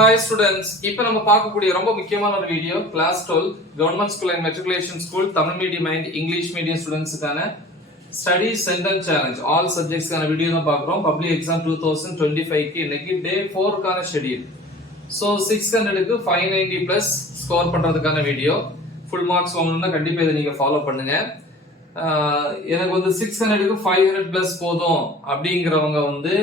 Hi students, இப்போ நம்ம பார்க்கக்கூடிய ரொம்ப முக்கியமான ஒரு video class 12 government school and matriculation school Tamil medium and English medium students-க்கான study sentence challenge all subjects-க்கான வீடியோ தான் பார்க்கறோம். Public exam 2025 க்கு இன்னைக்கு day 4-க்கான schedule. So 600க்கு 590 plus score பண்றதுக்கான வீடியோ. Full marks வாங்கணும்னா கண்டிப்பா இதை நீங்க ஃபாலோ பண்ணுங்க. எனக்கு வந்து 600க்கு 500 plus போதும் அப்படிங்கறவங்க வந்து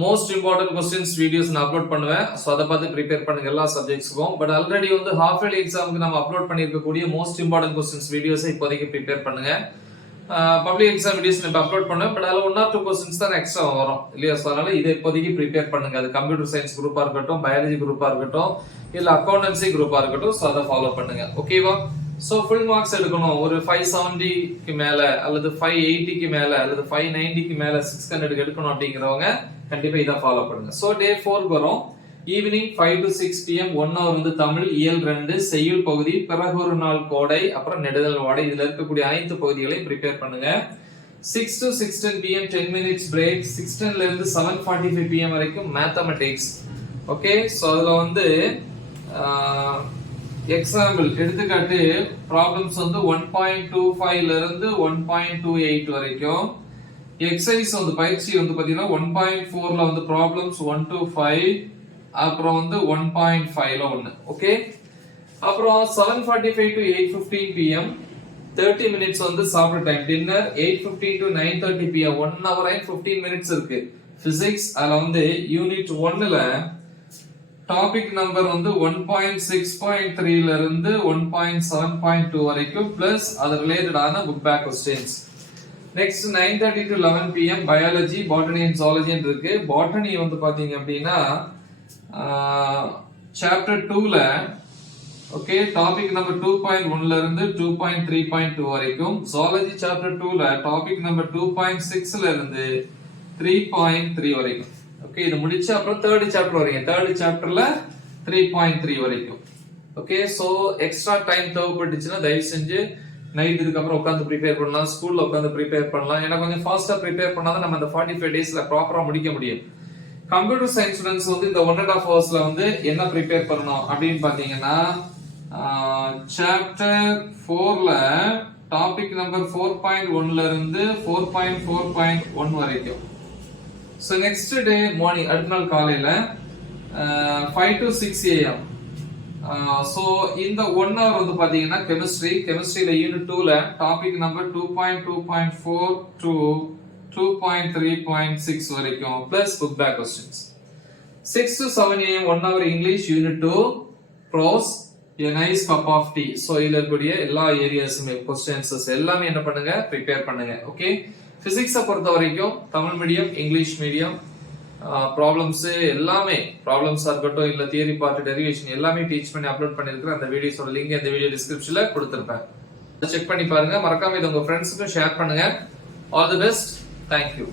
most important questions videos நான் அப்லோட் பண்ணுவேன். சோ அத பார்த்து prepare பண்ணுங்க எல்லா சப்ஜெக்ட்ஸ்க்கும். பட் ஆல்ரெடி வந்து half yearly examக்கு நம்ம அப்லோட் பண்ணிருக்க கூடிய most important questions videos இப்போதைக்கு prepare பண்ணுங்க. பப்ளிக் எக்ஸாம் வீடியோஸ் நம்ம அப்லோட் பண்ணுவேன். பட் அதுல 1 or 2 questions தான் எக்ஸ்ட்ரா வரும் இல்லையா? சோ அதனால இதை இப்போதைக்கு prepare பண்ணுங்க. அது கம்ப்யூட்டர் சயின்ஸ் குரூப்பா இருக்கட்டும், பயாலஜி குரூப்பா இருக்கட்டும், இல்ல அக்கவுண்டன்சி குரூப்பா இருக்கட்டும், சோ அத ஃபாலோ பண்ணுங்க. ஓகேவா? சோ ஃபுல் மார்க்ஸ் எடுக்கணும். ஒரு 570 க்கு மேல அல்லது 580 க்கு மேல அல்லது 590 க்கு மேல 600 க்கு எடுக்கணும் அப்படிங்கறவங்க கண்டிப்பா இத ஃபாலோ பண்ணுங்க. சோ டே 4 வரும். ஈவினிங் 5 to 6 pm 1 hour வந்து தமிழ், இயல் 2, செய்யுள் பகுதி, பிறகு ஒரு நாள் கோடை, அப்புறம் நெடுதல் வாடை, இதுல இருக்கக்கூடிய அனைத்து பகுதிகளையும் prepare பண்ணுங்க. 6 to 6:10 pm 10 minutes break, 6:10 ல இருந்து 7:45 pm வரைக்கும் மேத்தமேட்டிக்ஸ். ஓகே, சோ அதுல வந்து எக்ஸாம்பிள் எடுத்துக்காட்டு ப்ராப்ளம்ஸ் வந்து 1.25 ல இருந்து 1.28 வரைக்கும். எக்ஸசைஸ் வந்து பயிற்சி வந்து பாத்தீங்கன்னா 1.4 ல வந்து ப்ராப்ளம்ஸ் 1 to 5, அப்புறம் வந்து 1.5 ல ஒன்னு. ஓகே, அப்புறம் 7:45 to 8:15 pm 30 minutes வந்து சாப்பிட time. Dinner 8:15 to 9:30 pm 1 hour and 15 minutes இருக்கு. பிசிக்ஸ் அதுல வந்து யூனிட் 1 ல டாபிக் நம்பர் வந்து 1.6.3 ல இருந்து 1.7.2 வரைக்கும் பிளஸ் அது ரிலேட்டடான book back questions. Next 9:30 to 11 pm biology, botany and zoology இருக்கு. பாட்டனி வந்து பாத்தீங்க அப்படின்னா சாப்டர் 2 ல ஓகே டாபிக் நம்பர் 2.1 ல இருந்து 2.3.2 வரைக்கும். ஜூவாலஜி சாப்டர் 2 ல டாபிக் நம்பர் 2.6 ல இருந்து 3.3 வரைக்கும். ஓகே, இது முடிச்சு அப்புறம் தேர்ட் சாப்டர் வரீங்க. தேர்ட் சாப்டர்ல 3.3 வரைக்கும். ஓகே, சோ எக்ஸ்ட்ரா டைம் தேவைப்பட்டுச்சுன்னா தயவு செஞ்சு நைட் இதுக்கு அப்புறம் உட்கார்ந்து ப்ரிப்பேர் பண்ணலாம், ஸ்கூல்ல உட்கார்ந்து ப்ரிப்பேர் பண்ணலாம். ஏன்னா கொஞ்சம் ஃபாஸ்டா ப்ரிப்பேர் பண்ணாதான் நம்ம அந்த 45 டேஸ்ல ப்ராப்பரா முடிக்க முடியும். கம்ப்யூட்டர் சயின்ஸ் ஸ்டூடண்ட்ஸ் வந்து இந்த 1.5 ஹவர்ஸ்ல வந்து என்ன ப்ரிப்பேர் பண்ணணும் அப்படின்னு பாத்தீங்கன்னா சாப்டர் 4 ல டாபிக் நம்பர் 4.1 ல இருந்து 4.4.1 வரைக்கும். So next day morning அடுத்த நாள் காலையில 5 to 6 am. So இந்த 1 hour வந்து பாத்தீங்கன்னா கெமிஸ்ட்ரியில யூனிட் 2 ல டாபிக் நம்பர் 2.2.4 to 2.3.6 வரைக்கும் plus book back questions. 6 to 7 am 1 hour English unit 2 prose a nice cup of tea. So இதுல இருக்கக்கூடிய எல்லா ஏரியாஸுமே क्वेश्चंस எல்லாமே என்ன பண்ணுங்க ப்ரிப்பேர் பண்ணுங்க. ஓகே, பிசிக்ஸை பொறுத்த வரைக்கும் Tamil medium, English medium problems எல்லாமே ப்ராப்ளம்ஸா இருக்கட்டும் இல்ல தியரி பார்ட், டெரிவேஷன் எல்லாமே டீச் பண்ணி அப்லோட் பண்ணிருக்கேன். அந்த வீடியோஸோட லிங்க் இந்த வீடியோ டிஸ்கிரிப்ஷன்ல கொடுத்திருப்பேன். செக் பண்ணி பாருங்க. மறக்காம இதை உங்க ஃப்ரெண்ட்ஸுக்கும் ஷேர் பண்ணுங்க. All the best. தேங்க்யூ.